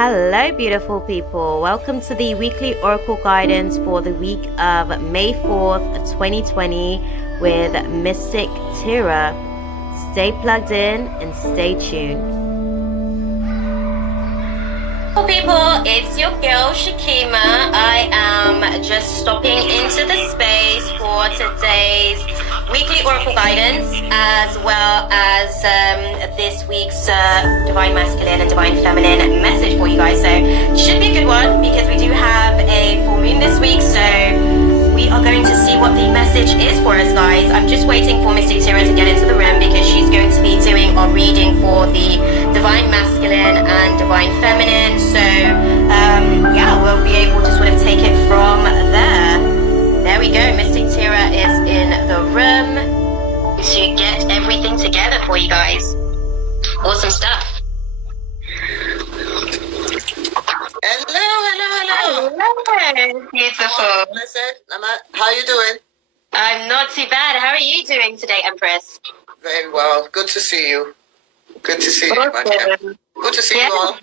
Hello, beautiful people. Welcome to the weekly oracle guidance for the week of May 4th, 2020 with Mystic Tira. Stay plugged in and stay tuned. Hello, people. It's your girl, Shakima. I am just stopping into the space for today's weekly oracle guidance, as well as this week's divine masculine and divine feminine message for you guys. So should be a good one because we do have a full moon this week. So we are going to see what the message is for us, guys. I'm just waiting for Mystic Tira to get into the room because she's going to be doing our reading for the divine masculine and divine feminine. So yeah, we'll be able to sort of take it from there. There we go. Mystic Tira is in the room to get everything together for you guys. Awesome stuff. Hello. Beautiful. Listen, how you doing? I'm not too bad. How are you doing today, Empress? Very well. Good to see you. Good to see you, my dear. Good to see you all.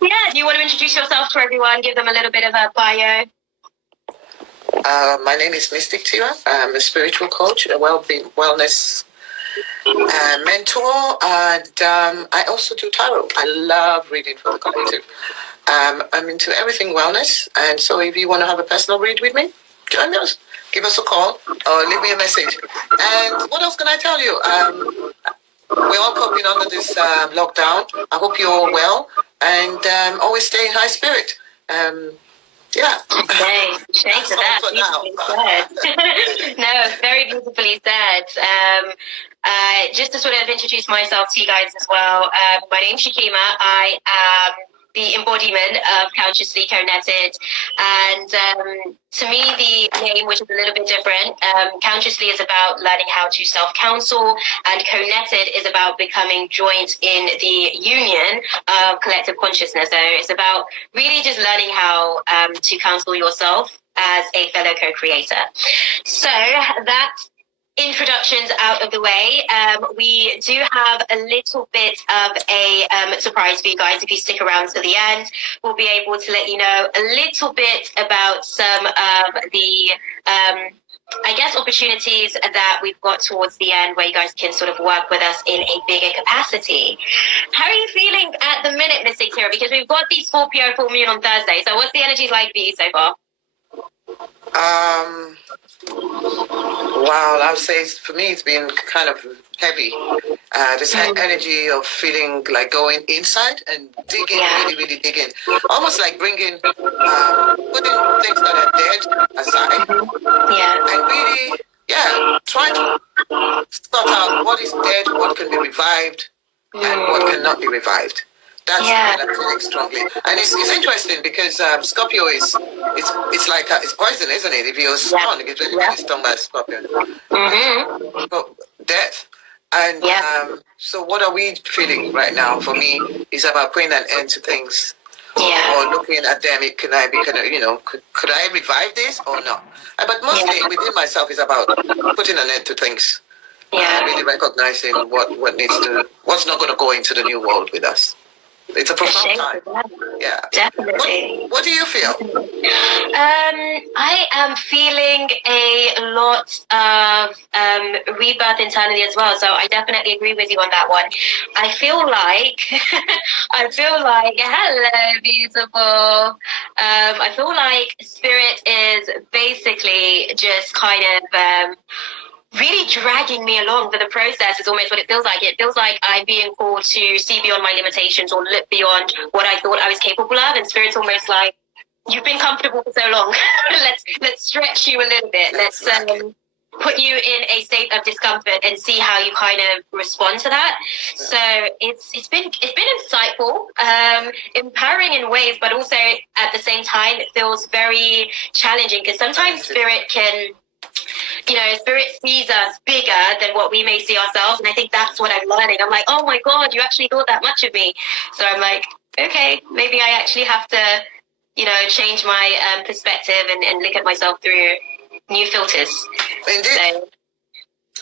Yeah, do you want to introduce yourself to everyone? Give them a little bit of a bio. My name is Mystic Tira. I'm a spiritual coach, a wellness mentor, and I also do tarot. I love reading for the collective. I'm into everything wellness, and so if you want to have a personal read with me, join us. Give us a call or leave me a message. And what else can I tell you? We're all coping under this lockdown. I hope you're all well, and always stay in high spirit. Yeah. Thanks for that. No, very beautifully said. Just to sort of introduce myself to you guys as well. My name's Shakima. I am the embodiment of Consciously Connected, and to me the name, which is a little bit different, Consciously is about learning how to self-counsel, and Connected is about becoming joint in the union of collective consciousness. So it's about really just learning how to counsel yourself as a fellow co-creator. So that's introductions out of the way. We do have a little bit of a surprise for you guys. If you stick around to the end, we'll be able to let you know a little bit about some of the I guess opportunities that we've got towards the end where you guys can sort of work with us in a bigger capacity. How are you feeling at the minute, Mystic Tira? Because we've got the Scorpio full moon on Thursday. So what's the energy like for you so far? Wow, I would say for me it's been kind of heavy. This energy of feeling like going inside and digging, really digging. Almost like putting things that are dead aside. And really, try to sort out what is dead, what can be revived, and what cannot be revived. That's what I'm feeling strongly. And it's interesting because Scorpio it's like it's poison, isn't it? If you're stung, it's really stung by a scorpion. But death. And so what are we feeling right now? For me, is about putting an end to things. Or looking at them, could I revive this or not? But mostly within myself is about putting an end to things. Really recognizing what's not going to go into the new world with us. It's a profound time. Yeah. Definitely. What do you feel? I am feeling a lot of rebirth internally as well. So I definitely agree with you on that one. I feel like, hello, beautiful. I feel like spirit is basically just kind of really dragging me along for the process is almost what it feels like. It feels like I'm being called to see beyond my limitations or look beyond what I thought I was capable of. And spirit's almost like, you've been comfortable for so long. let's stretch you a little bit. Let's put you in a state of discomfort and see how you kind of respond to that. So it's been insightful, empowering in ways, but also at the same time it feels very challenging because sometimes spirit sees us bigger than what we may see ourselves. And I think that's what I'm learning. I'm like, oh my God, you actually thought that much of me. So I'm like, okay, maybe I actually have to, change my perspective and look at myself through new filters. Indeed. So,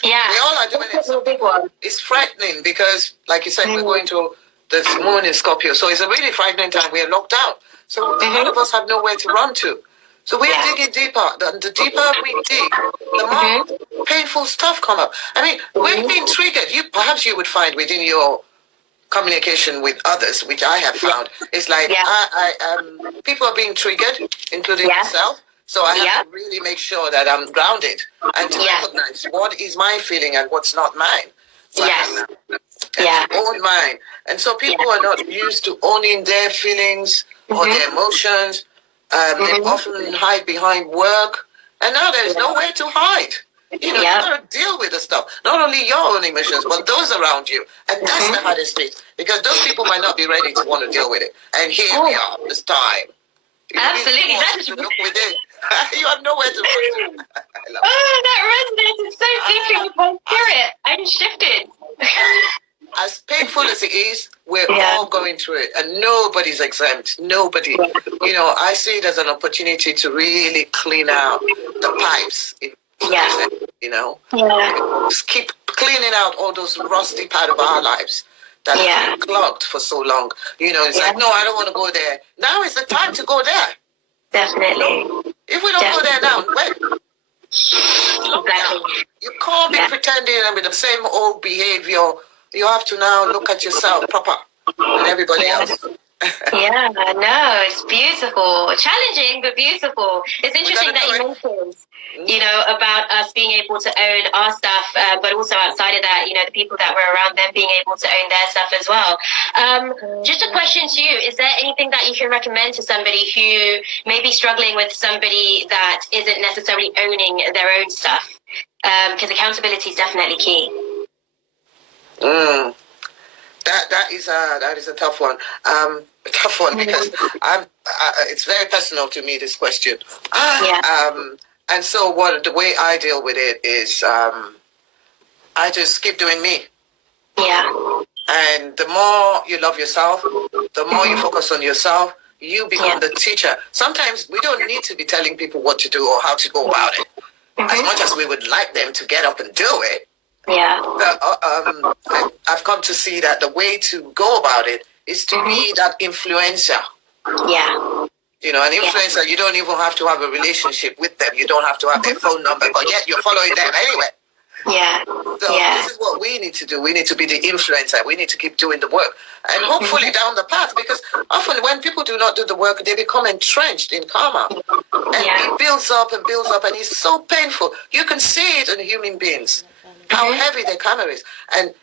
yeah. We all are doing it. It's a big one. It's frightening because, like you said, we're going to this moon in Scorpio. So it's a really frightening time. We are locked out. So a lot of us have nowhere to run to. So we're digging deeper. The deeper we dig, the more painful stuff come up. I mean, we're being triggered. Perhaps you would find within your communication with others, which I have found, it's like people are being triggered, including myself. So I have to really make sure that I'm grounded and to recognize what is my feeling and what's not mine. And to own mine. And so people are not used to owning their feelings or their emotions. They often hide behind work. And now there's nowhere to hide. You know, you got to deal with the stuff. Not only your own emotions, but those around you. And that's the hardest bit. Because those people might not be ready to want to deal with it. And here we are, this time. Absolutely. To look within. You have nowhere to look. That resonated so deeply with my spirit. I'm shifted. As painful as it is, we're all going through it, and nobody's exempt. Nobody. You know, I see it as an opportunity to really clean out the pipes. You know, just keep cleaning out all those rusty part of our lives that have been clogged for so long. You know, it's like, no, I don't want to go there. Now is the time to go there. Definitely. If we don't go there now, when? You can't be pretending and with the same old behavior. You have to now look at yourself proper and everybody else. No, it's beautiful. Challenging, but beautiful. It's interesting that you mentioned, you know, about us being able to own our stuff, but also outside of that, you know, the people that were around them being able to own their stuff as well. Just a question to you. Is there anything that you can recommend to somebody who may be struggling with somebody that isn't necessarily owning their own stuff? Because accountability is definitely key. That is a tough one. Because it's very personal to me, this question. And so the way I deal with it is I just keep doing me. And the more you love yourself, the more you focus on yourself, you become the teacher. Sometimes we don't need to be telling people what to do or how to go about it. As much as we would like them to get up and do it. I've come to see that the way to go about it is to be that influencer. You know, an influencer, you don't even have to have a relationship with them. You don't have to have their phone number, but yet you're following them anyway. So this is what we need to do. We need to be the influencer. We need to keep doing the work. And hopefully down the path, because often when people do not do the work, they become entrenched in karma. And it builds up, and it's so painful. You can see it in human beings. How heavy their karma is. And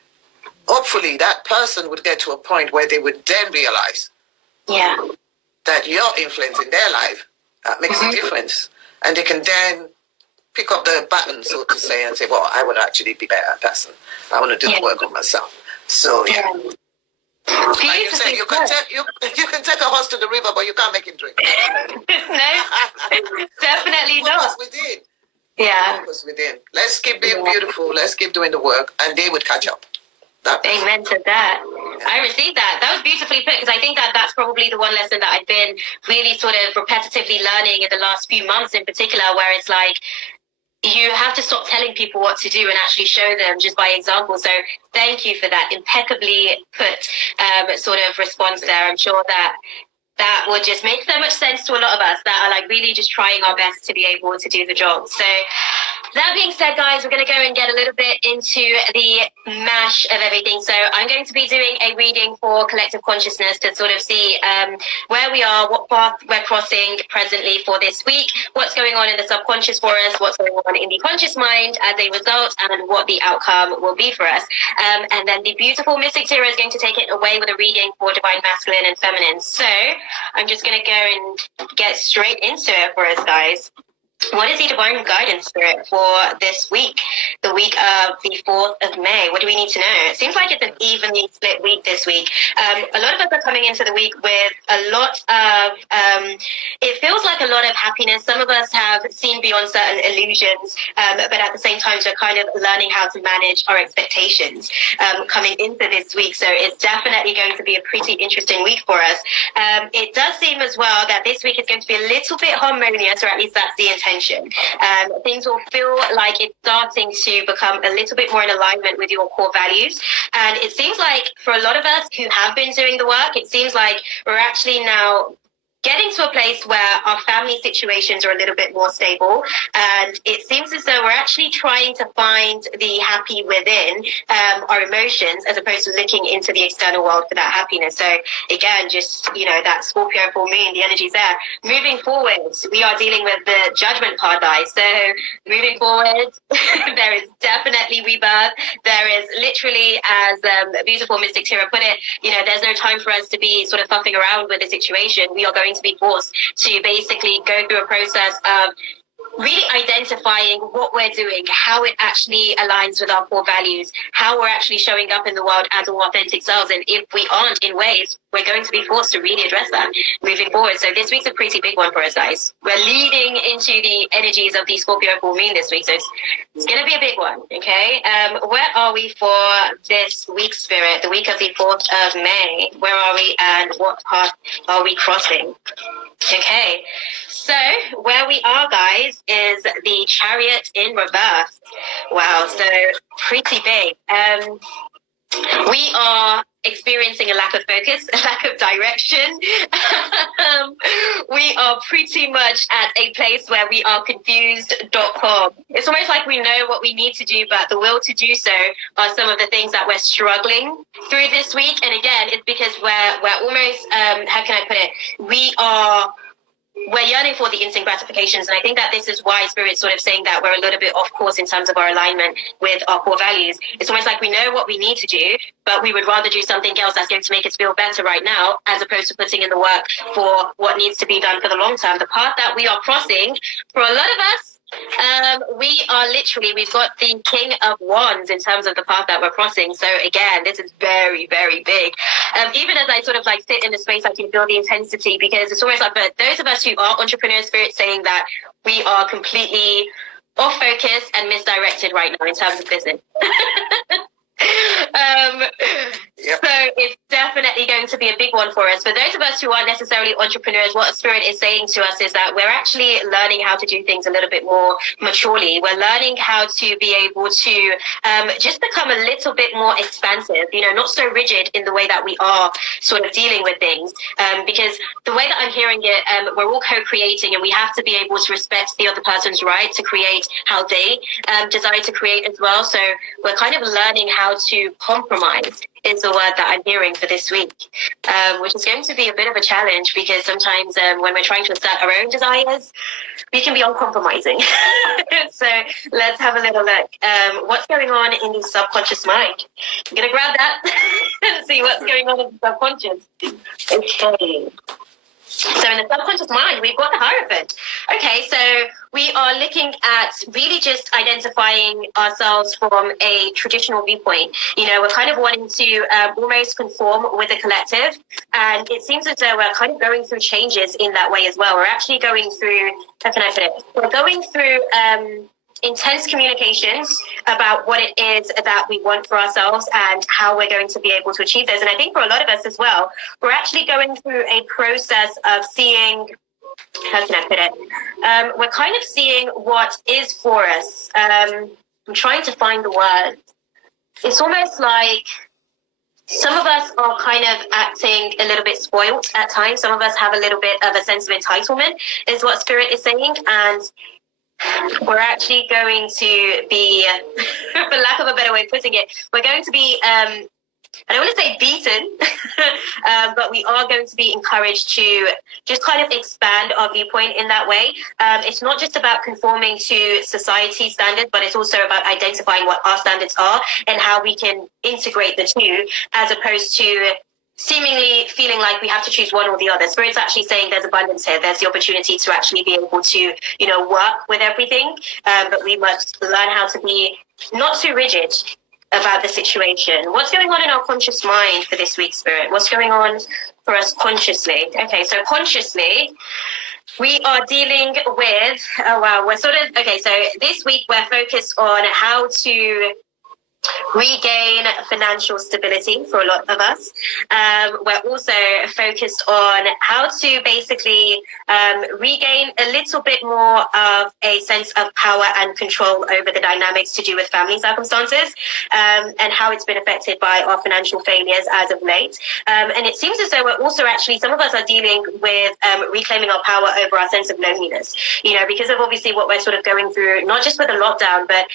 hopefully that person would get to a point where they would then realize that your influence in their life makes a difference. And they can then pick up the baton, so to say, and say, well, I would actually be a better person. I want to do the work on myself. So, And you say you can take a horse to the river, but you can't make him drink. No, definitely not. Within. Focus within. Let's keep being beautiful. Let's keep doing the work, and they would catch up. Amen to that. I received that. That was beautifully put, because I think that that's probably the one lesson that I've been really sort of repetitively learning in the last few months in particular, where it's like, you have to stop telling people what to do and actually show them just by example. So thank you for that impeccably put sort of response there. I'm sure that would just make so much sense to a lot of us that are like really just trying our best to be able to do the job. So that being said, guys, we're going to go and get a little bit into the mash of everything. So I'm going to be doing a reading for collective consciousness to sort of see where we are, what path we're crossing presently for this week, what's going on in the subconscious for us, what's going on in the conscious mind as a result, and what the outcome will be for us. And then the beautiful Mystic Tarot is going to take it away with a reading for divine masculine and feminine. So I'm just going to go and get straight into it for us, guys. What is the divine guidance spirit for this week, the week of the 4th of May? What do we need to know? It seems like it's an evenly split week this week. A lot of us are coming into the week with a lot of, it feels like a lot of happiness. Some of us have seen beyond certain illusions, but at the same time, we're kind of learning how to manage our expectations coming into this week. So it's definitely going to be a pretty interesting week for us. It does seem as well that this week is going to be a little bit harmonious, or at least that's the intention intention. Things will feel like it's starting to become a little bit more in alignment with your core values. And it seems like for a lot of us who have been doing the work, it seems like we're actually now getting to a place where our family situations are a little bit more stable. And it seems as though we're actually trying to find the happy within our emotions as opposed to looking into the external world for that happiness. So again, just, that Scorpio full moon, the energy's there. Moving forward, we are dealing with the judgment card, guys. So moving forward, there is definitely rebirth. There is literally, as beautiful Mystic Tira put it, there's no time for us to be sort of fuffing around with the situation. We are going to be forced to basically go through a process of really identifying what we're doing, how it actually aligns with our core values, how we're actually showing up in the world as our authentic selves. And if we aren't in ways, we're going to be forced to really address that moving forward. So this week's a pretty big one for us, guys. We're leading into the energies of the Scorpio full moon this week. So it's going to be a big one, okay? Where are we for this week, Spirit? The week of the 4th of May. Where are we and what path are we crossing? Okay, so where we are, guys, is the Chariot in reverse. Wow, so pretty big. We are experiencing a lack of focus, a lack of direction. We are pretty much at a place where we are confused.com. It's almost like we know what we need to do, but the will to do so are some of the things that we're struggling through this week. And again, it's because we're almost, how can I put it? We're yearning for the instant gratifications. And I think that this is why Spirit's sort of saying that we're a little bit off course in terms of our alignment with our core values. It's almost like we know what we need to do, but we would rather do something else that's going to make us feel better right now, as opposed to putting in the work for what needs to be done for the long term. The path that we are crossing, for a lot of us, we've got the King of Wands in terms of the path that we're crossing. So again, this is very, very big. Even as I sort of sit in the space, I can feel the intensity, because it's almost like for those of us who are entrepreneur Spirit saying that we are completely off focus and misdirected right now in terms of business. Yep. So it's definitely going to be a big one for us. For those of us who aren't necessarily entrepreneurs, what Spirit is saying to us is that we're actually learning how to do things a little bit more maturely. We're learning how to be able to just become a little bit more expansive, not so rigid in the way that we are sort of dealing with things. Because the way that I'm hearing it, we're all co-creating, and we have to be able to respect the other person's right to create how they desire to create as well. So we're kind of learning how to compromise is the word that I'm hearing for this week, which is going to be a bit of a challenge, because sometimes when we're trying to assert our own desires, we can be uncompromising. So let's have a little look. What's going on in the subconscious mind? I'm going to grab that and see what's going on in the subconscious. Okay. So in the subconscious mind, we've got the Hierophant. Okay, so we are looking at really just identifying ourselves from a traditional viewpoint. We're kind of wanting to almost conform with the collective. And it seems as though we're kind of going through changes in that way as well. We're actually going through, how can I put it? We're going through intense communications about what it is that we want for ourselves and how we're going to be able to achieve those. And I think for a lot of us as well, we're actually going through a process of seeing, how can I put it? We're kind of seeing what is for us. I'm trying to find the word. It's almost like some of us are kind of acting a little bit spoiled at times. Some of us have a little bit of a sense of entitlement, is what Spirit is saying. And we're actually going to be, for lack of a better way of putting it, we're going to be, I don't want to say beaten, but we are going to be encouraged to just kind of expand our viewpoint in that way. It's not just about conforming to society standards, but it's also about identifying what our standards are and how we can integrate the two, as opposed to seemingly feeling like we have to choose one or the other. Spirit's actually saying there's abundance here. There's the opportunity to actually be able to, work with everything. But we must learn how to be not too rigid about the situation. What's going on in our conscious mind for this week, Spirit? What's going on for us consciously? Okay, so consciously, we are dealing with, so this week we're focused on how to regain financial stability for a lot of us. We're also focused on how to basically regain a little bit more of a sense of power and control over the dynamics to do with family circumstances, and how it's been affected by our financial failures as of late. And it seems as though we're also actually, some of us are dealing with reclaiming our power over our sense of loneliness, because of obviously what we're sort of going through, not just with the lockdown, but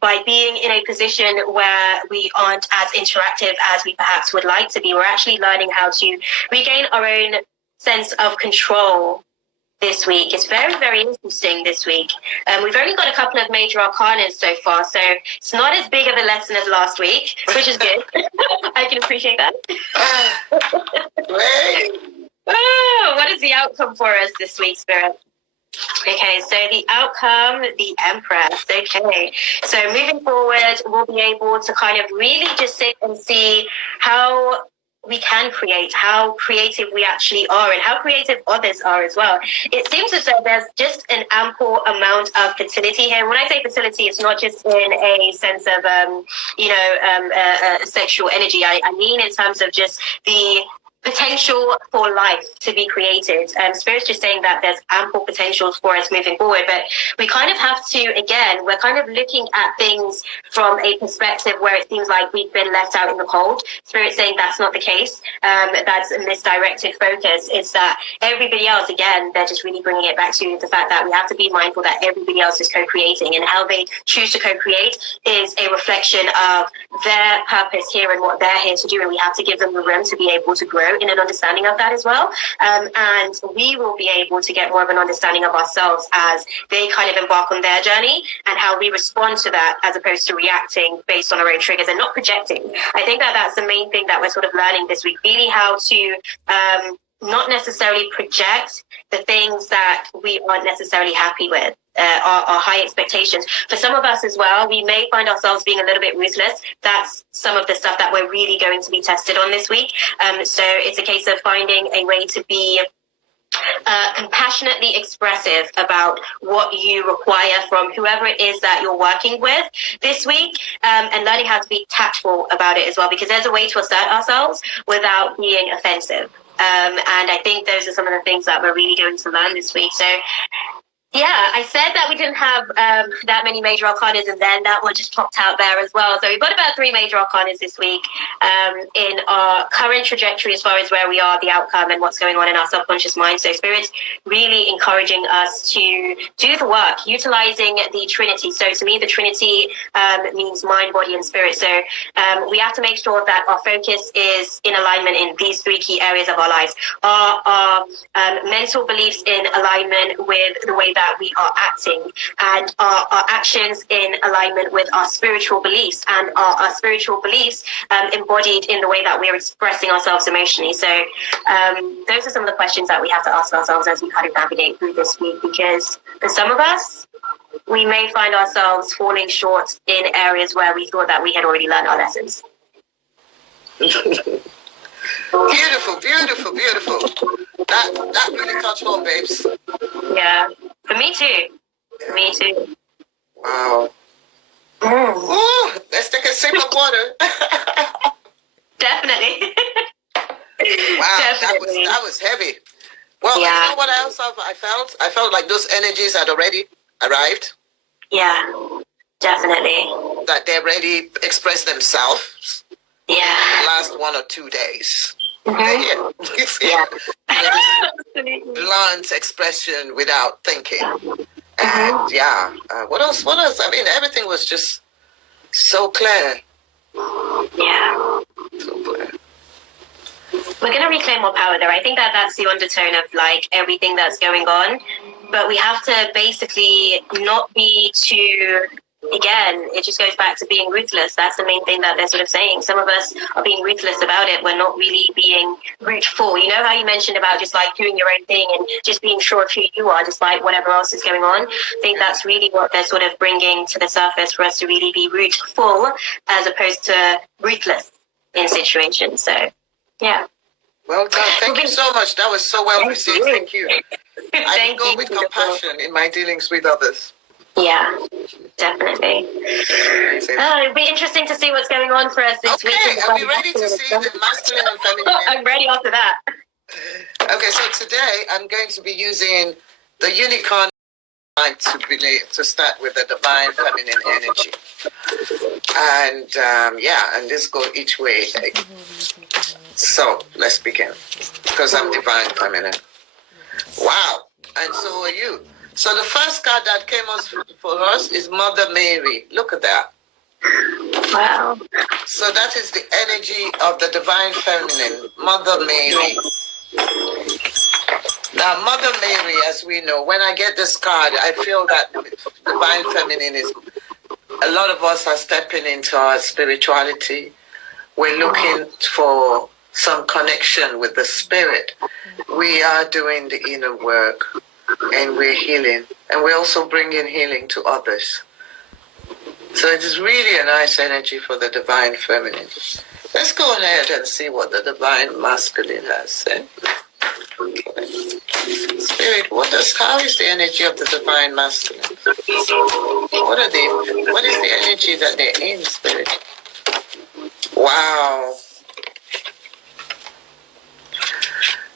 by being in a position where we aren't as interactive as we perhaps would like to be. We're actually learning how to regain our own sense of control this week. It's very, very interesting this week. We've only got a couple of major arcanas so far, so it's not as big of a lesson as last week, which is good. I can appreciate that. Oh, what is the outcome for us this week, Spirit? Okay, so the outcome, the Empress. Okay, so moving forward, we'll be able to kind of really just sit and see how we can create, how creative we actually are, and how creative others are as well. It seems as though there's just an ample amount of fertility here. And when I say fertility, it's not just in a sense of, sexual energy. I mean in terms of just the potential for life to be created. Spirit's just saying that there's ample potential for us moving forward, but we kind of have to, again, we're kind of looking at things from a perspective where it seems like we've been left out in the cold. Spirit's saying that's not the case. That's a misdirected focus. It's that everybody else, again, they're just really bringing it back to the fact that we have to be mindful that everybody else is co-creating, and how they choose to co-create is a reflection of their purpose here and what they're here to do, and we have to give them the room to be able to grow in an understanding of that as well. And we will be able to get more of an understanding of ourselves as they kind of embark on their journey, and how we respond to that as opposed to reacting based on our own triggers and not projecting. I think that that's the main thing that we're sort of learning this week, really how to not necessarily project the things that we aren't necessarily happy with. Our high expectations. For some of us as well, we may find ourselves being a little bit ruthless. That's some of the stuff that we're really going to be tested on this week. So it's a case of finding a way to be compassionately expressive about what you require from whoever it is that you're working with this week, and learning how to be tactful about it as well, because there's a way to assert ourselves without being offensive. And I think those are some of the things that we're really going to learn this week. So yeah, I said that we didn't have that many major arcanas, and then that one just popped out there as well. So we've got about 3 major arcanas this week in our current trajectory as far as where we are, the outcome, and what's going on in our subconscious mind. So Spirit's really encouraging us to do the work, utilizing the Trinity. So to me, the Trinity means mind, body, and spirit. So we have to make sure that our focus is in alignment in these 3 key areas of our lives. Our mental beliefs in alignment with the way that we are acting, and our actions in alignment with our spiritual beliefs, and our spiritual beliefs embodied in the way that we're expressing ourselves emotionally. So those are some of the questions that we have to ask ourselves as we kind of navigate through this week, because for some of us, we may find ourselves falling short in areas where we thought that we had already learned our lessons. Beautiful, beautiful, beautiful. That really touched home, babes. Yeah, for me too. For me too. Wow. Ooh, let's take a sip of water. Definitely. Wow, Definitely. that was heavy. Well, yeah. You know what else I felt? I felt like those energies had already arrived. Yeah, definitely. That they already expressed themselves. Yeah. The last 1 or 2 days. Mm-hmm. Yeah. Blunt expression without thinking. And yeah, what else? I mean, everything was just so clear. Yeah. So clear. We're going to reclaim more power there. I think that that's the undertone of like everything that's going on. But we have to basically not be too, again, it just goes back to being ruthless. That's the main thing that they're sort of saying. Some of us are being ruthless about it. We're not really being rootful. You know how you mentioned about just like doing your own thing and just being sure of who you are, despite whatever else is going on. I think that's really what they're sort of bringing to the surface for us to really be rootful as opposed to ruthless in situations. So, yeah. Well done. Thank you so much. That was so well received. Thank you. I Thank go you. with compassion in my dealings with others. Yeah, definitely. It'll be interesting to see what's going on for us this week. Okay, are we ready to see the masculine and feminine? I'm ready after that. Okay, so today I'm going to be using the unicorn to start with the divine feminine energy. And and this go each way. So let's begin. Because I'm divine feminine. Wow. And so are you. So the first card that came for us is Mother Mary. Look at that. Wow. So that is the energy of the divine feminine, Mother Mary. Now, Mother Mary, as we know, when I get this card, I feel that divine feminine is, a lot of us are stepping into our spirituality. We're looking for some connection with the spirit. We are doing the inner work and we're healing. And we're also bringing healing to others. So it is really a nice energy for the divine feminine. Let's go ahead and see what the divine masculine has said. Spirit, how is the energy of the divine masculine? What is the energy that they're in, Spirit? Wow.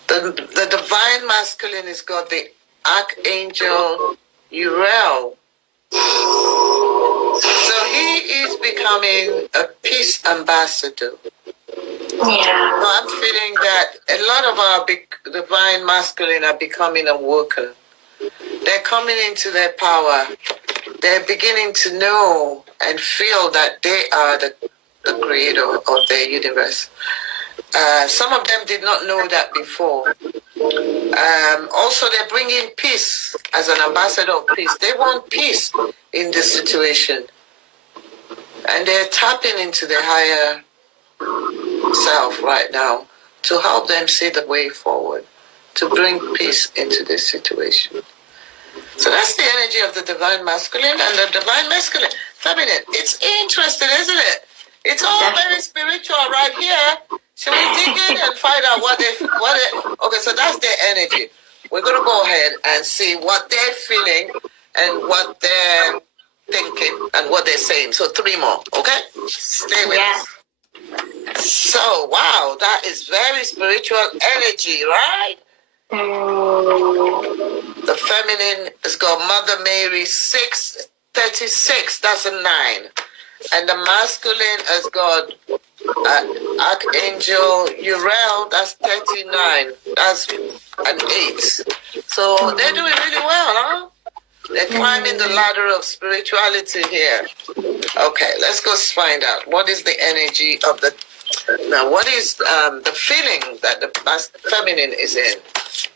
The divine masculine has got the Archangel Uriel. So he is becoming a peace ambassador. Yeah. So I'm feeling that a lot of our divine masculine are becoming awoken. They're coming into their power. They're beginning to know and feel that they are the creator of their universe. Some of them did not know that before. Also, they're bringing peace as an ambassador of peace. They want peace in this situation. And they're tapping into their higher self right now to help them see the way forward, to bring peace into this situation. So that's the energy of the divine masculine and the divine masculine feminine. It's interesting, isn't it? It's all very spiritual right here. Should we dig in and find out okay, so that's their energy. We're going to go ahead and see what they're feeling and what they're thinking and what they're saying. So 3 more, okay? Stay with us. So, wow, that is very spiritual energy, right? The feminine has got Mother Mary 636, that's a 9. And the masculine has got Archangel Uriel, that's 39, that's an 8. So they're doing really well, huh? They're climbing the ladder of spirituality here. Okay, let's go find out. What is the energy of the... Now, what is the feeling that the feminine is in?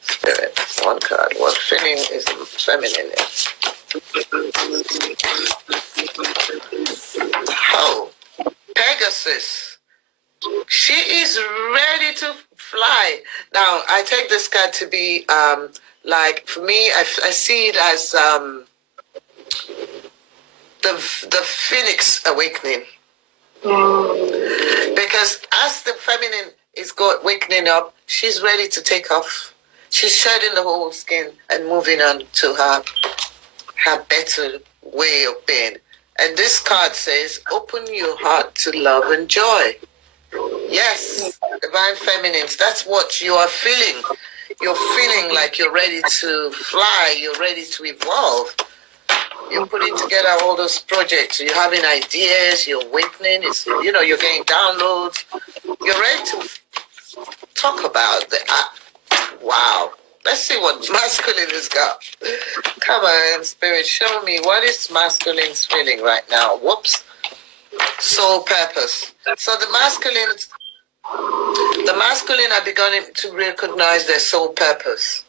Spirit, 1 card. What feeling is the feminine in? Oh, Pegasus. She is ready to fly. Now, I take this card to be, like, for me, I see it as the phoenix awakening. Because as the feminine is wakening up, she's ready to take off. She's shedding the whole skin and moving on to her better way of being. And this card says, open your heart to love and joy. Yes, divine feminines, that's what you are feeling. You're feeling like you're ready to fly, you're ready to evolve. You're putting together all those projects. You're having ideas. You're awakening. You're getting downloads. You're ready to talk about the... wow. Let's see what masculine has got. Come on, Spirit. Show me. What is masculine's feeling right now? Whoops. Soul purpose. So the masculine are beginning to recognize their soul purpose.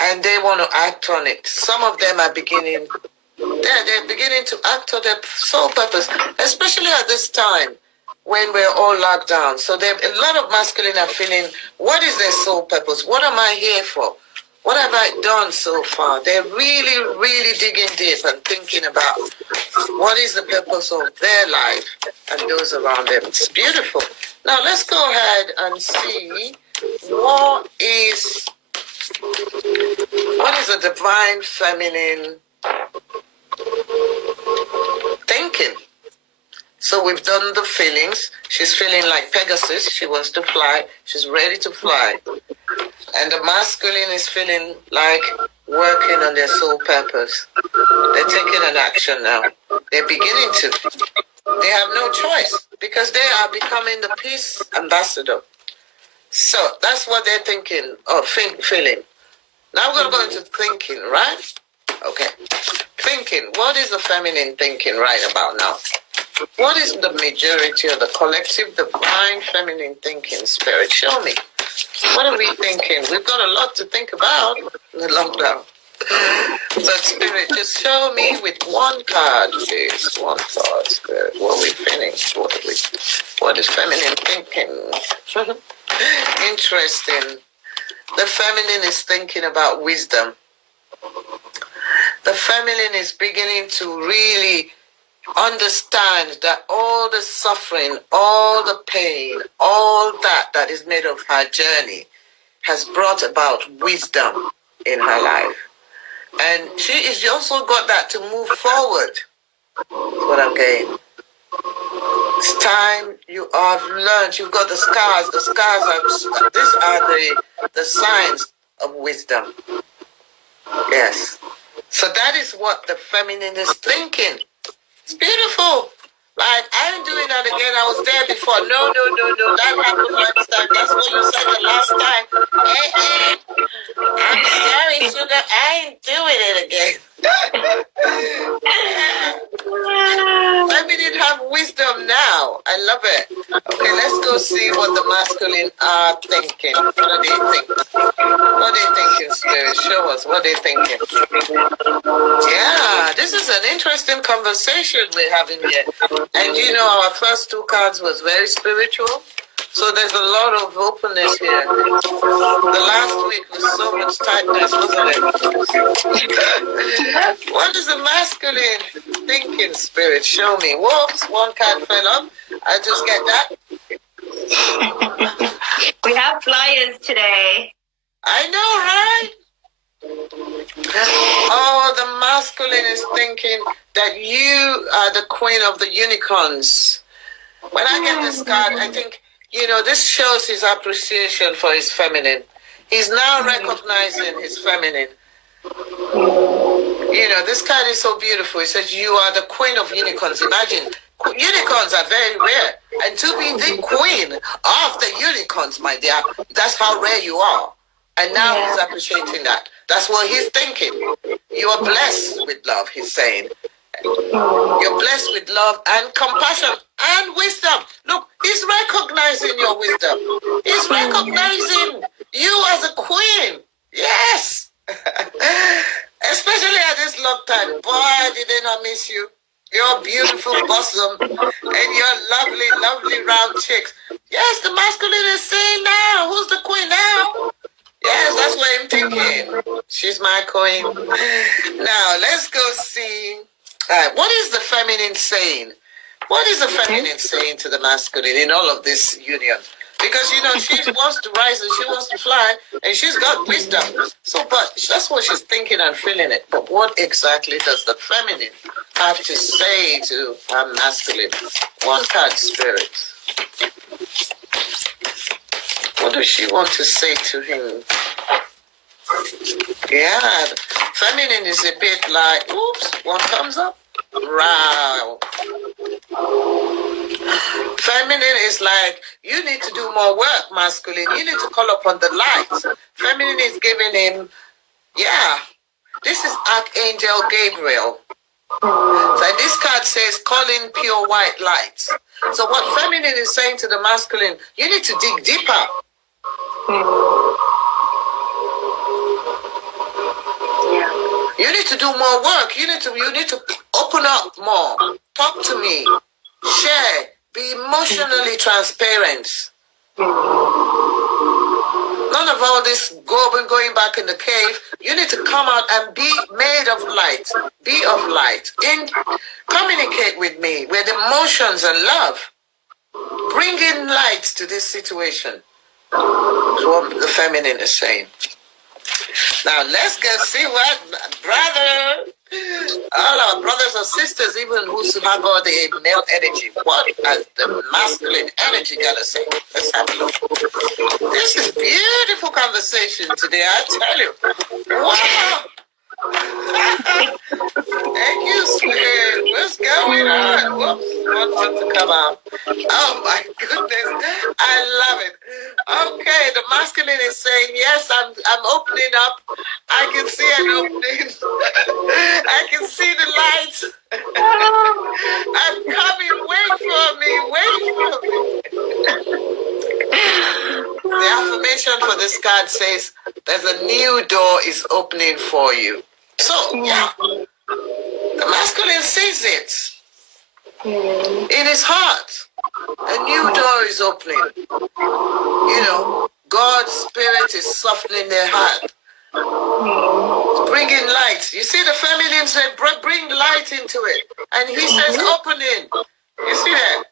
And they want to act on it. Some of them are beginning to act on their soul purpose, especially at this time when we're all locked down. So a lot of masculine are feeling, what is their soul purpose? What am I here for? What have I done so far? They're really, really digging deep and thinking about what is the purpose of their life and those around them. It's beautiful. Now let's go ahead and see what is a divine feminine thinking. So we've done the feelings. She's feeling like Pegasus. She wants to fly. She's ready to fly. And the masculine is feeling like working on their soul purpose. They're taking an action now. They're beginning to. They have no choice because they are becoming the peace ambassador. So that's what they're thinking or feeling. Now we're going to thinking, right? Okay. Thinking. What is the feminine thinking right about now? What is the majority of the collective divine feminine thinking spirit? Show me. What are we thinking? We've got a lot to think about in the lockdown. But spirit, just show me with one card, please. One card, spirit. What are we feeling? What is feminine thinking? Interesting. The feminine is thinking about wisdom. The feminine is beginning to really understand that all the suffering, all the pain, all that is made of her journey has brought about wisdom in her life. And she is also got that to move forward. That's what I'm getting. It's time you have learned. You've got the scars. The scars are, these are the signs of wisdom. Yes. So that is what the feminine is thinking. It's beautiful. Like, I ain't doing that again. I was there before. No. That happened last time. That's what you said the last time. I'm sorry, sugar. I ain't doing it again. Feminine have wisdom now. I love it. Okay, let's go see what the masculine are thinking. What do they think? What are they thinking, spirit? Show us what they're thinking. Yeah, this is an interesting conversation we're having here. And you know, our first two cards was very spiritual. So there's a lot of openness here. The last week was so much tightness, wasn't it? What is the masculine thinking, spirit? Show me. Whoops, one card fell up. I just get that. We have flyers today. I know, right? Oh, the masculine is thinking that you are the queen of the unicorns. When I get this card, I think, you know, this shows his appreciation for his feminine. He's now recognizing his feminine. You know, this card is so beautiful. It says, you are the queen of unicorns. Imagine, unicorns are very rare. And to be the queen of the unicorns, my dear, that's how rare you are. And now he's appreciating that. That's what he's thinking. You are blessed with love, he's saying. You're blessed with love and compassion and wisdom. Look, he's recognizing your wisdom. He's recognizing you as a queen. Yes. Especially at this lockdown. Boy, did they not miss you. Your beautiful bosom and your lovely, lovely round chicks. Yes, the masculine is saying now. Who's the queen now? Yes, that's what I'm thinking. She's my queen. Now, let's go see. What is the feminine saying? What is the feminine saying to the masculine in all of this union? Because, you know, she wants to rise and she wants to fly and she's got wisdom. So, but that's what she's thinking and feeling it. But what exactly does the feminine have to say to her masculine? One card, spirit. What does she want to say to him? Yeah, feminine is a bit like, oops, one comes up. Wow. Feminine is like, you need to do more work, masculine. You need to call upon the light. Feminine is giving him, this is Archangel Gabriel. So this card says, call in pure white light. So what feminine is saying to the masculine, you need to dig deeper. You need to do more work. You need to open up more. Talk to me. Share. Be emotionally transparent. None of all this going back in the cave. You need to come out and be made of light. Be of light. Communicate with me with emotions and love. Bring in light to this situation. That's what the feminine is saying. Now let's go see what brother, all our brothers and sisters, even who have all the male energy, what has the masculine energy gotta say? Let's have a look. This is beautiful conversation today, I tell you. Wow. Thank you, Spirit. What's going on? Whoops, wanted to come out. Oh my goodness, I love it. Okay, the masculine is saying, yes, I'm opening up. I can see an opening. I can see the light. I'm coming. Wait for me. Wait for me. The affirmation for this card says, there's a new door is opening for you. So, yeah, the masculine sees it in his heart. A new door is opening. You know, God's Spirit is softening their heart, bringing light. You see, the feminine said, bring light into it. And he says, opening. You see that?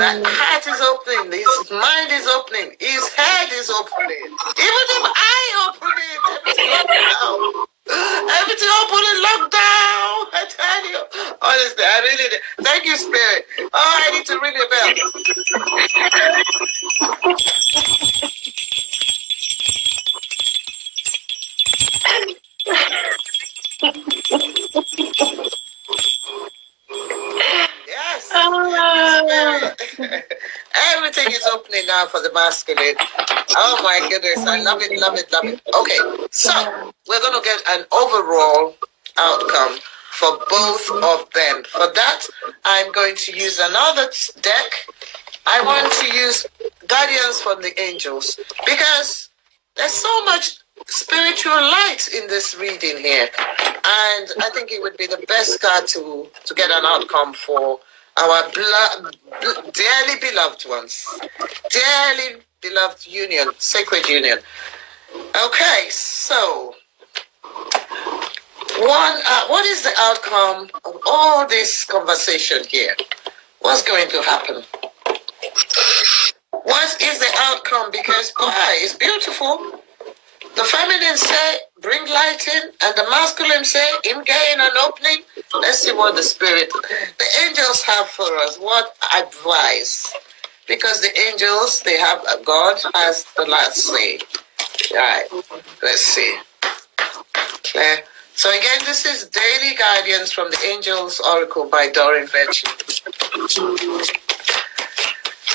That heart is opening. His mind is opening. His head is opening. Even if I open it, everything open now. Everything open and locked down. I tell you. Honestly, I really did. Thank you, Spirit. Oh, I need to ring the bell. Yes. Spirit. Everything is opening now for the masculine. Oh my goodness. I love it, love it, love it. Okay. So we're going to get an overall outcome for both of them. For that, I'm going to use another deck. I want to use Guardians from the Angels because there's so much spiritual light in this reading here. And I think it would be the best card to get an outcome for our dearly beloved ones. Dearly beloved union, sacred union. Okay, so what is the outcome of all this conversation here? What's going to happen? What is the outcome? Because why? It's beautiful. The feminine say, bring light in, and the masculine say, him gain an opening. Let's see what the spirit, the angels have for us. What advice? Because the angels, they have, God has the last say. All right, let's see. Claire. So again, this is Daily Guardians from the Angels Oracle by Doreen Virtue.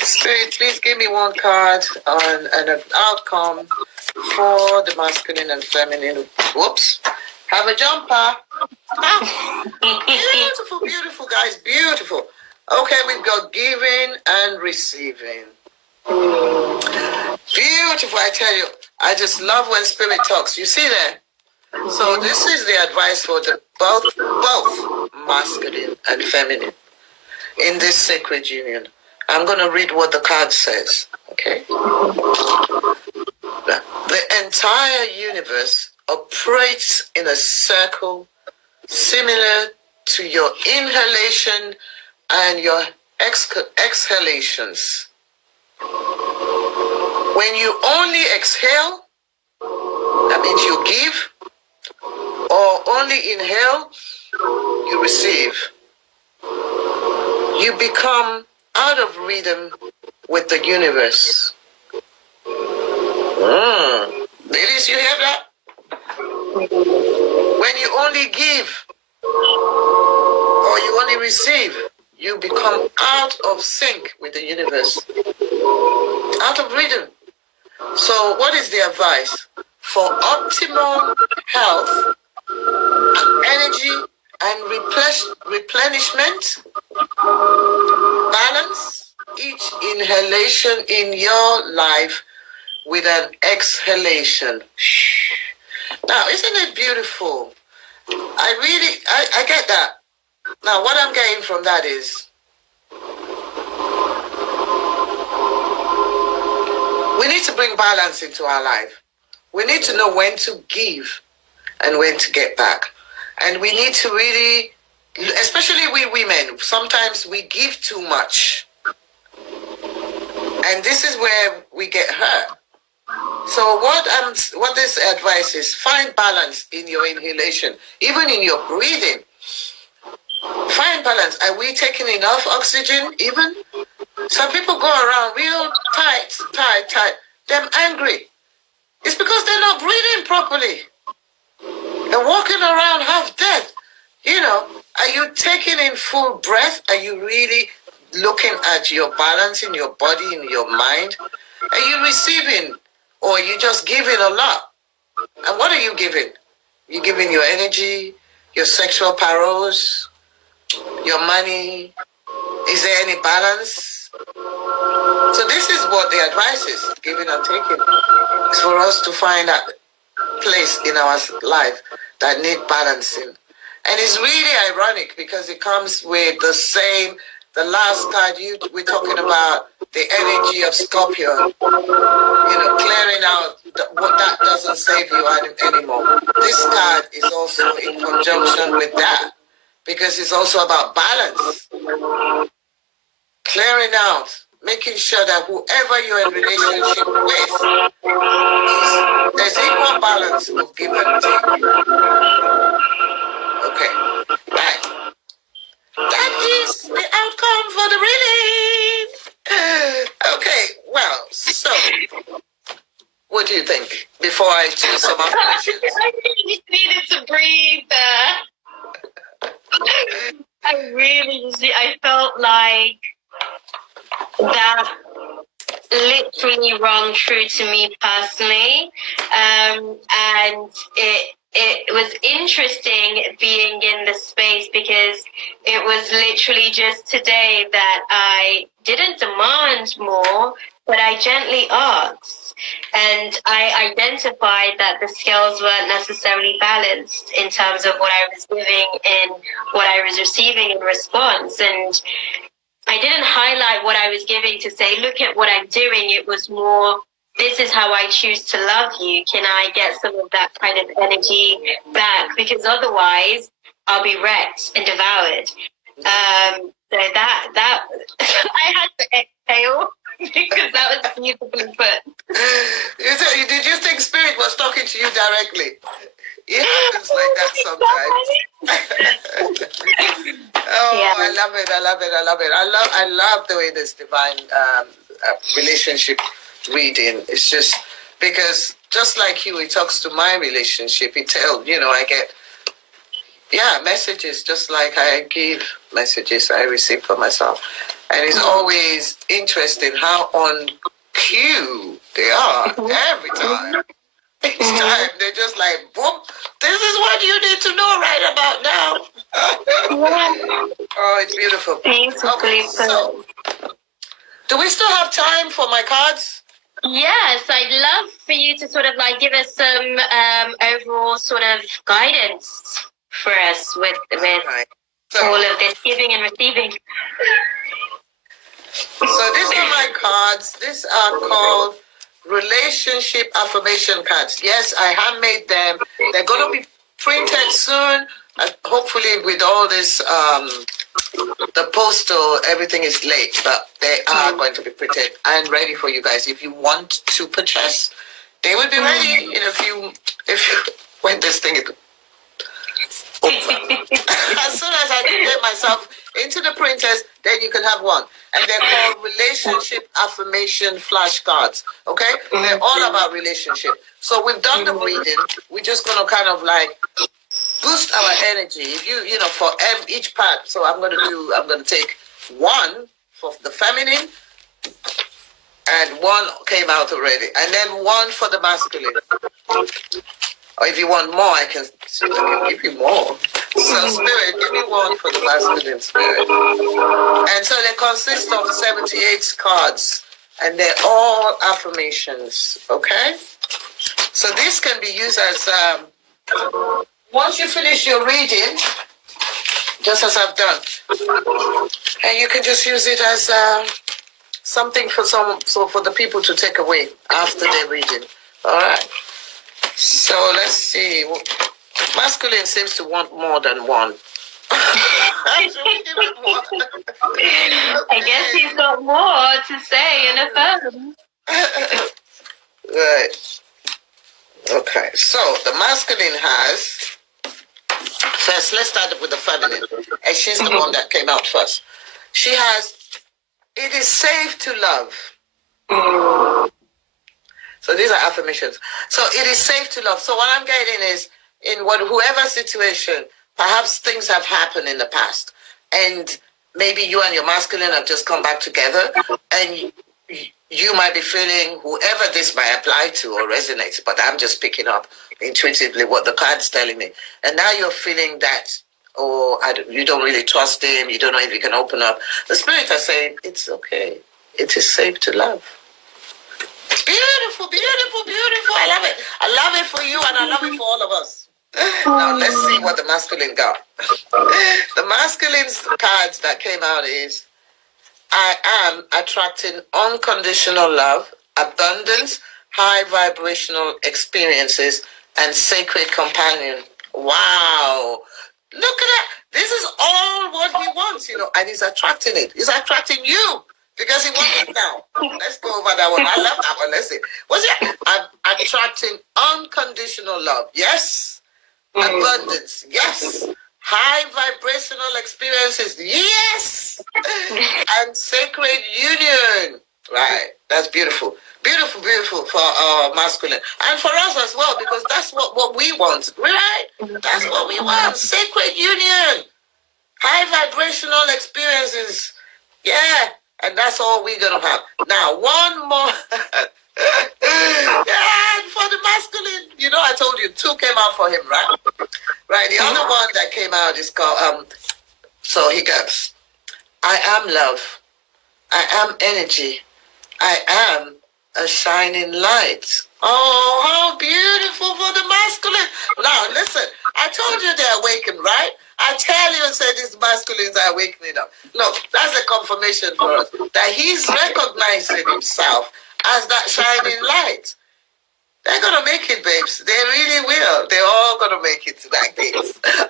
Spirit, please give me one card on an outcome for the masculine and feminine. Whoops. Have a jumper. Ah. Beautiful, beautiful, guys. Beautiful. Okay, we've got giving and receiving. Beautiful, I tell you. I just love when Spirit talks. You see that? So this is the advice for the both masculine and feminine in this sacred union. I'm going to read what the card says, okay? The entire universe operates in a circle similar to your inhalation and your exhalations. When you only exhale, that means you give, or only inhale, you receive. You become out of rhythm with the universe. Ladies, you hear that? When you only give or you only receive, you become out of sync with the universe. Out of rhythm. So what is the advice? For optimal health, energy, and replenishment, balance each inhalation in your life with an exhalation. Now, isn't it beautiful? I get that. Now, what I'm getting from that is we need to bring balance into our life. We need to know when to give and when to get back. And we need to really, especially we women, sometimes we give too much. And this is where we get hurt. So what this advice is, find balance in your inhalation, even in your breathing. Find balance. Are we taking enough oxygen even? Some people go around real tight. They're angry. It's because they're not breathing properly. They're walking around half dead. Are you taking in full breath? Are you really looking at your balance in your body, in your mind? Are you receiving, or are you just giving a lot? And what are you giving? You're giving your energy, your sexual paroles, your money. Is there any balance? So this is what the advice is, giving and taking. It's for us to find a place in our life that need balancing. And it's really ironic because it comes with the last card we're talking about, the energy of Scorpion, clearing out what that doesn't save you anymore. This card is also in conjunction with that because it's also about balance. Clearing out, making sure that whoever you're in relationship with, there's equal balance of give and take. Okay, right. That is the outcome for the reading. Okay, well, so what do you think before I choose some affirmations? I really just needed to breathe. I felt like that literally rung true to me personally, and it was interesting being in the space because it was literally just today that I didn't demand more, but I gently asked, and I identified that the scales weren't necessarily balanced in terms of what I was giving and what I was receiving in response. And I didn't highlight what I was giving to say, look at what I'm doing. It was more, this is how I choose to love you. Can I get some of that kind of energy back? Because otherwise I'll be wrecked and devoured. So that I had to exhale because that was beautifully put. Did you think Spirit was talking to you directly? It happens like that sometimes. Oh, yeah. I love it. I love the way this divine relationship reading. It's just because just like you, it talks to my relationship. It tells, I get messages just like I give messages I receive for myself. And it's always interesting how on cue they are every time. Each time they're just like, boom, this is what you need to know right about now. Oh, it's beautiful. Okay, so do we still have time for my cards? Yes, I'd love for you to sort of like give us some overall sort of guidance for us with all of this giving and receiving. So these are my cards. These are called relationship affirmation cards. Yes, I handmade them. They're going to be printed soon. Hopefully with all this, the postal, everything is late, but they are going to be printed and ready for you guys. If you want to purchase, they will be ready in a few, when this thing is over. As soon as I can get myself into the printers, then you can have one. And they're called relationship affirmation flashcards. Okay? They're all about relationship. So we've done the reading. We're just going to kind of like boost our energy. If you know, for each part. So I'm going to take one for the feminine, and one came out already, and then one for the masculine. Or if you want more, I can give you more. So Spirit, give me one for the masculine Spirit. And so they consist of 78 cards, and they're all affirmations, okay? So this can be used as, once you finish your reading, just as I've done, and you can just use it as something for for the people to take away after their reading. All right. So let's see. Masculine seems to want more than one. I guess he's got more to say in affirm. Right. Okay. So the masculine has. First, let's start with the feminine. And she's the one that came out first. She has, it is safe to love. So these are affirmations. So it is safe to love. So what I'm getting is, in whoever situation, perhaps things have happened in the past. And maybe you and your masculine have just come back together. And you might be feeling, whoever this might apply to or resonates, but I'm just picking up intuitively what the card's telling me. And now you're feeling that, you don't really trust him, you don't know if you can open up. The spirits are saying, it's okay. It is safe to love. It's beautiful, beautiful, beautiful. I love it. I love it for you and I love it for all of us. Now let's see what the masculine got. The masculine cards that came out is, I am attracting unconditional love, abundance, high vibrational experiences, and sacred companion. Wow. Look at that. This is all what he wants, and he's attracting it. He's attracting you because he wants it now. Let's go over that one. I love that one. Let's see. What's it? I'm attracting unconditional love. Yes. Abundance. Yes. High vibrational experiences, yes, and sacred union. Right, that's beautiful, beautiful, beautiful for masculine and for us as well, because that's what we want, right? That's what we want. Sacred union, high vibrational experiences, yeah, and that's all we're gonna have. Now, one more. Yeah, and for the masculine, I told you 2 came out for him, right? Right, the other one that came out is called, so he goes, I am love, I am energy, I am a shining light. Oh, how beautiful for the masculine. Now, listen, I told you they're awakened, right? I tell you and say these masculines are awakening up. Look, that's a confirmation for us, that he's recognizing himself as that shining light. They're going to make it, babes. They really will. They're all going to make it to that gate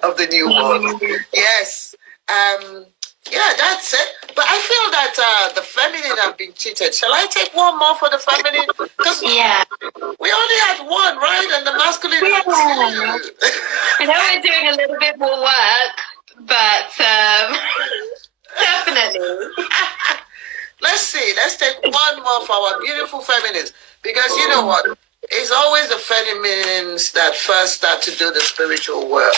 of the new world. Yes. Yeah, that's it. But I feel that the feminine have been cheated. Shall I take one more for the feminine? Because we only had one, right? And the masculine had 2. I know we're doing a little bit more work, but definitely. Let's see. Let's take one more for our beautiful feminines. Because you know what? It's always the feminines that first start to do the spiritual work.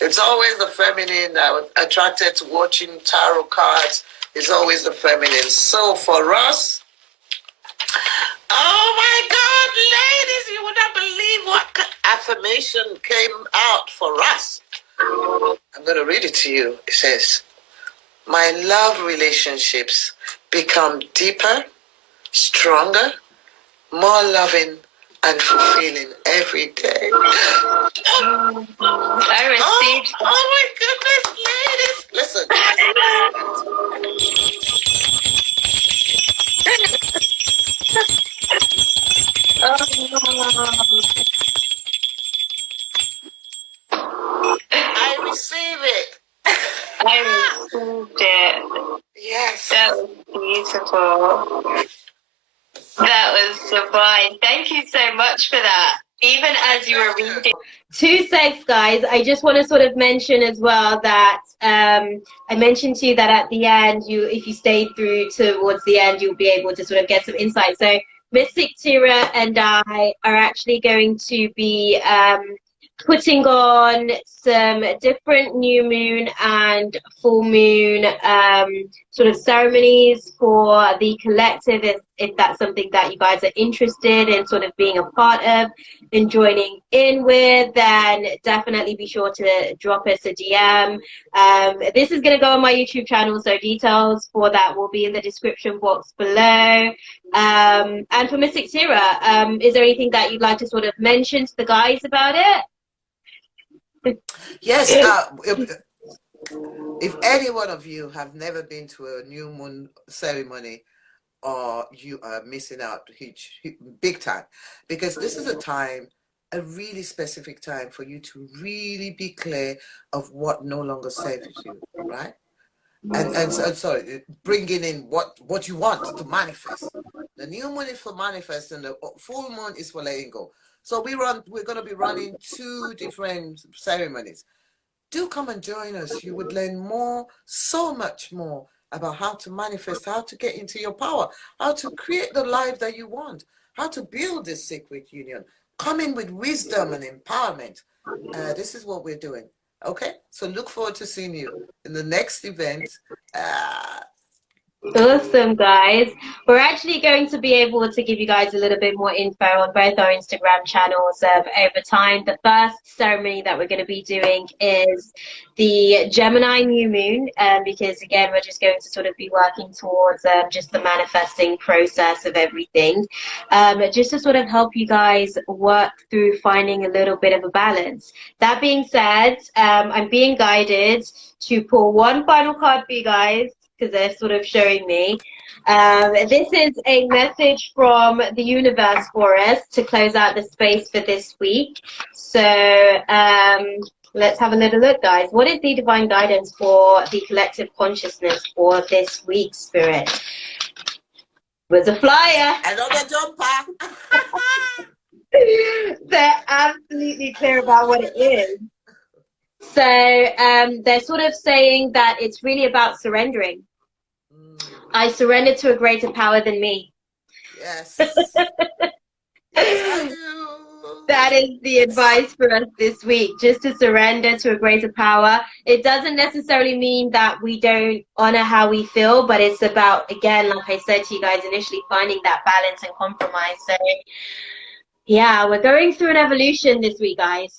It's always the feminine that are attracted to watching tarot cards. It's always the feminine. So for us, oh my God, ladies, you would not believe what affirmation came out for us. I'm going to read it to you. It says, my love relationships become deeper, stronger, more loving, and fulfilling every day. I received. Oh my goodness, ladies. Listen. I receive it. I received it. Yes. That was beautiful. That was sublime. Thank you so much for that. Even as you were reading. 2 secs, guys. I just want to sort of mention as well that I mentioned to you that at the end, if you stay through towards the end, you'll be able to sort of get some insight. So Mystic Tira and I are actually going to be putting on some different new moon and full moon sort of ceremonies for the collective, if that's something that you guys are interested in sort of being a part of and joining in with, then definitely be sure to drop us a DM. This is going to go on my YouTube channel, so details for that will be in the description box below. And for Mystic Tira, is there anything that you'd like to sort of mention to the guys about it? Yes, if any one of you have never been to a new moon ceremony, or you are missing out big time, because this is a really specific time for you to really be clear of what no longer serves you, right? And so, sorry, bringing in what you want to manifest. The new moon is for manifest, and the full moon is for letting go. So we're going to be running 2 different ceremonies. Do come and join us. You would learn more, so much more, about how to manifest, how to get into your power, how to create the life that you want, how to build this sacred union. Come in with wisdom and empowerment. This is what we're doing. Okay? So look forward to seeing you in the next event. Awesome, guys. We're actually going to be able to give you guys a little bit more info on both our Instagram channels over time. The first ceremony that we're going to be doing is the Gemini new moon, because again, we're just going to sort of be working towards just the manifesting process of everything, just to sort of help you guys work through finding a little bit of a balance. That being said, I'm being guided to pull one final card for you guys, because they're sort of showing me. This is a message from the universe for us to close out the space for this week. So let's have a little look, guys. What is the divine guidance for the collective consciousness for this week, Spirit? Was a flyer. Another jumper. They're absolutely clear about what it is. So they're sort of saying that it's really about surrendering. I surrender to a greater power than me. Yes. Yes, I do. That is the advice for us this week, just to surrender to a greater power. It doesn't necessarily mean that we don't honor how we feel, but it's about, again, like I said to you guys initially, finding that balance and compromise. So yeah, we're going through an evolution this week, guys.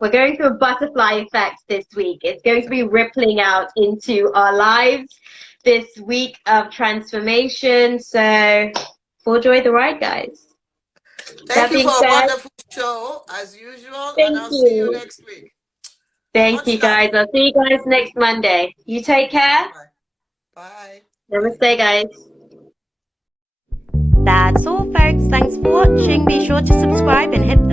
We're going through a butterfly effect this week. It's going to be rippling out into our lives this week of transformation. So enjoy the ride, guys. Thank you for a wonderful show, as usual. And I'll see you next week. Thank you, guys. I'll see you guys next Monday. You take care. Bye. Namaste, guys. That's all, folks. Thanks for watching. Be sure to subscribe and hit the